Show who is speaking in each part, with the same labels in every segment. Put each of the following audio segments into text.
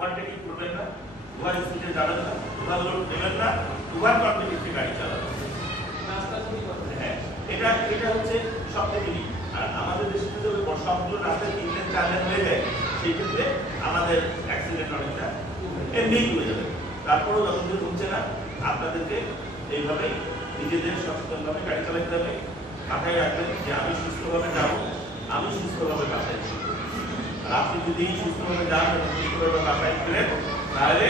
Speaker 1: Overtaking করবেন না over স্পিডে যাবেন না ওভার লোড নেবেন না ওভার কনফিডেন্সে গাড়ি চালাবেন। হ্যাঁ এটা এটা হচ্ছে সব থেকে আর আমাদের দেশে যদি সবগুলো রাস্তায় তিন লেন চার লেন হয়ে যায় সেই ক্ষেত্রে আমাদের অ্যাক্সিডেন্ট অনেকটা এমনিই কমে যাবে। তারপরেও যতদিন হচ্ছে না আপনাদেরকে এইভাবে নিজেদের সচেতনভাবে গাড়ি চালাতে হবে। মাথায় রাখবেন যে আমি সুস্থভাবে যাব আমি সুস্থভাবে আপনি যদি সুস্থভাবে যান এবং সুস্থভাবে বাসায় ফিরেন তাহলে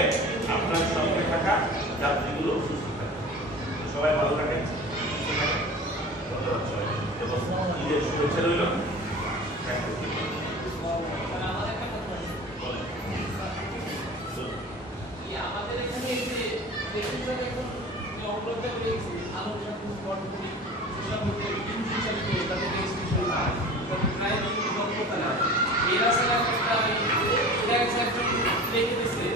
Speaker 1: আপনার সঙ্গে থাকা যাত্রীগুলো সুস্থ থাকবে। সবাই ভালো থাকেন, সুস্থ থাকেন। ধন্যবাদ শুভেচ্ছা রইল। Thank you. বলেন।
Speaker 2: আমাদের এখানে এই যে বেশিরভাগ এখন যে অগ্রগতি হয়ে গেছে আলো যখন স্পট করি সোশ্যাল মিডিয়ায় ইন ফিচার করে তাদের রেজিস্ট্রেশন না তাদের প্রায় দক্ষতা না এই রাস্তায় একটা ট্যাক্স একজন লিখে দিছে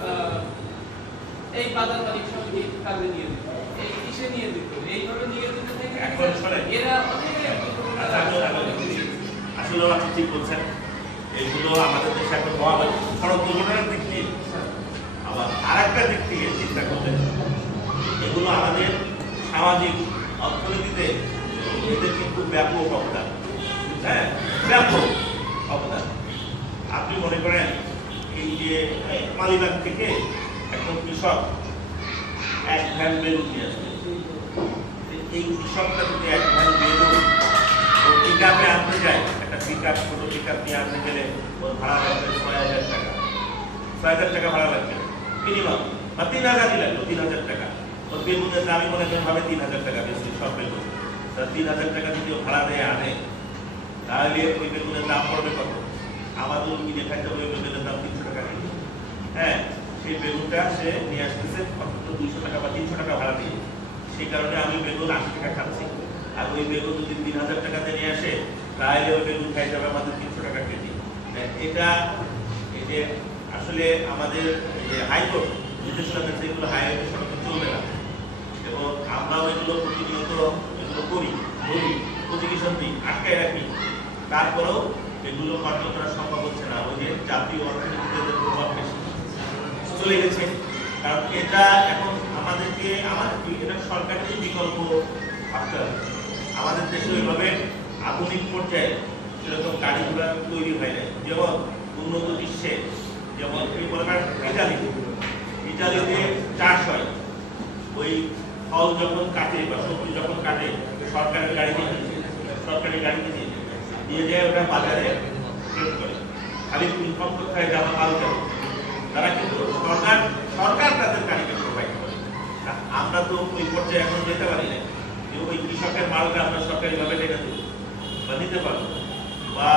Speaker 2: আহ, এই বাজার মালিক সঙ্গে কাজে নিয়ে দিত এই কিসে নিয়ে দিত এইভাবে নিয়ে দিতে
Speaker 1: এখন
Speaker 2: এরা
Speaker 1: আসলে আপনি ঠিক বলছেন। এইগুলো আমাদের দেশে এখন মহামারী সড়ক দুর্ঘটনার দিক দিয়ে আবার আর একটা দিক থেকে চিন্তা করলে এগুলো আমাদের সামাজিক অর্থনীতিতে এদের কিন্তু ব্যাপক অবদান? হ্যাঁ ব্যাপক অবদান। আপনি মনে করেন এই যে মালিবাগ থেকে একজন কৃষক এক ভ্যান নিয়ে আসবে। এই কৃষকটা যদি এক ভ্যান ও পিক আপে আনতে যায় একটা পিক ছোটো পিক নিয়ে আনতে গেলে ওর ভাড়া লাগবে ছয় হাজার টাকা। ছয় হাজার টাকা ভাড়া লাগবে। মিনিমাম, বা তিন হাজারই লাগল তিন হাজার টাকা। ওর বেলুনের দামই মনে করেন ভাবে তিন হাজার টাকা বেশি, সব বেলুন তা তিন হাজার টাকা যদি ভাড়া দিয়ে আনে, তাহলে ওই বেগুনের দাম পড়বে কত? আমাদের কিনে খাইতে হবে বেগুনের দাম তিনশো টাকা হ্যাঁ সেই বেগুনটা সে নিয়ে আসতেছে অন্তত দুইশো টাকা বা তিনশো টাকা ভাড়া দিয়ে সেই কারণে আমি বেগুন আশি টাকা খাচ্ছি। আর ওই বেগুন যদি তিন হাজার টাকাতে নিয়ে আসে তাহলে ওই বেগুন খাই যাবে আমাদের তিনশো টাকা কেজি। হ্যাঁ, এটা এই যে আসলে আমাদের হাইকোর্ট নির্দেশনা দিচ্ছে এগুলো হাইওয়ে সড়কে চলবে না। এবং আমরাও এগুলো প্রতিনিয়ত এগুলো করি বলি প্রতিকিশন দিই আটকায় রাখি। তারপরেও এগুলো কন্ট্রোল করা সম্ভব হচ্ছে না। ওই যে জাতীয় অর্থনীতিতে প্রভাব বেশি চলে গেছে। কারণ এটা এখন আমাদেরকে আমাদের এটা সরকারের বিকল্প ভাবতে হবে। আমাদের দেশে ওইভাবে আধুনিক পর্যায়ে সেরকম গাড়ি ঘোড়া তৈরি হয় নাই। যেমন উন্নত বিশ্বে, যেমন এই করেন ইটালি ইটালিতে চাষ হয়। ওই ফল যখন কাটে বা সবজি যখন কাটে সরকারের গাড়িতে সরকারি গাড়িতে নিয়ে নিয়ে যায় ওটা বাজারে করে। খালি ইনফর্ম করতে হয় যে আমার মাল তারা কিন্তু সরকার সরকার তাদের গাড়িকে প্রোভাইড করে তা আমরা তো ওই পর্যায়ে এখন যেতে পারি না যে ওই কৃষকের মালটা আমরা সরকারিভাবে টেনে দেবো বা নিতে পারব। বা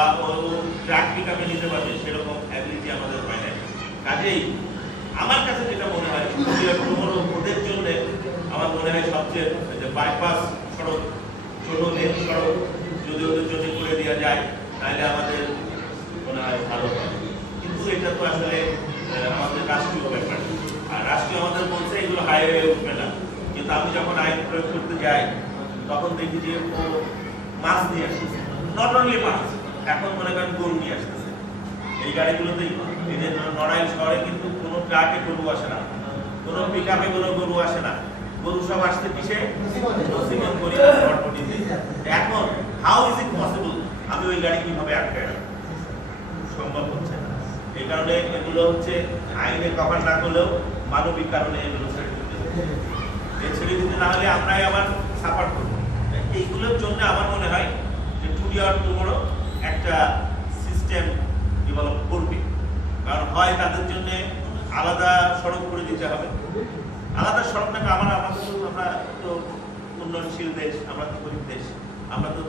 Speaker 1: ট্রাক পিক আপে নিতে পারবে, সেরকম অ্যাবিলিটি আমাদের হয় না কাজেই আমার কাছে যেটা মনে হয় ওদের জন্য আমার মনে হয় সবচেয়ে যে বাইপাস সড়ক, ছোট লেন সড়ক, যদি ওদের জন্য করে দেওয়া যায়, তাহলে আমাদের মনে হয় ভালো হয়। কিন্তু এটা তো আসলে আমাদের রাষ্ট্রীয় ব্যাপার। আর রাষ্ট্রীয় আমাদের বলছে, এগুলো হাইওয়ে উঠবে না। কিন্তু আমি যখন আইন প্রয়োগ করতে যাই তখন দেখি যে ও মাছ নিয়ে আসতেছে। নট অনলি মাছ, এখন মনে করেন গরু নিয়ে আসতেছে। এই গাড়িগুলোতেই যে নড়াইল শহরে কিন্তু কোনো ট্রাকে গরু আসে না। কোনো পিক আপে কোনো গরু আসে না। গরু সব আসতে নসিমন করি এখন হাউ ইজ ইট পসিবল আমি ওই গাড়ি কীভাবে রাখব? সম্ভব হচ্ছে না। এই কারণে এগুলো হচ্ছে আইনে কভার না করলেও মানবিক কারণে এগুলো ছেড়ে দিতে ছেড়ে দিতে না হলে আমরাই আবার সাফার করব এইগুলোর জন্য আমার মনে হয় টুডে টুমোরো একটা সিস্টেম ডেভেলপ করবে। কারণ হয় তাদের জন্য আলাদা সড়ক করে দিতে হবে। আলাদা সড়ক না আমার আমাদের আমরা তো উন্নয়নশীল দেশ, আমরা তো গরিব দেশ, আমরা তো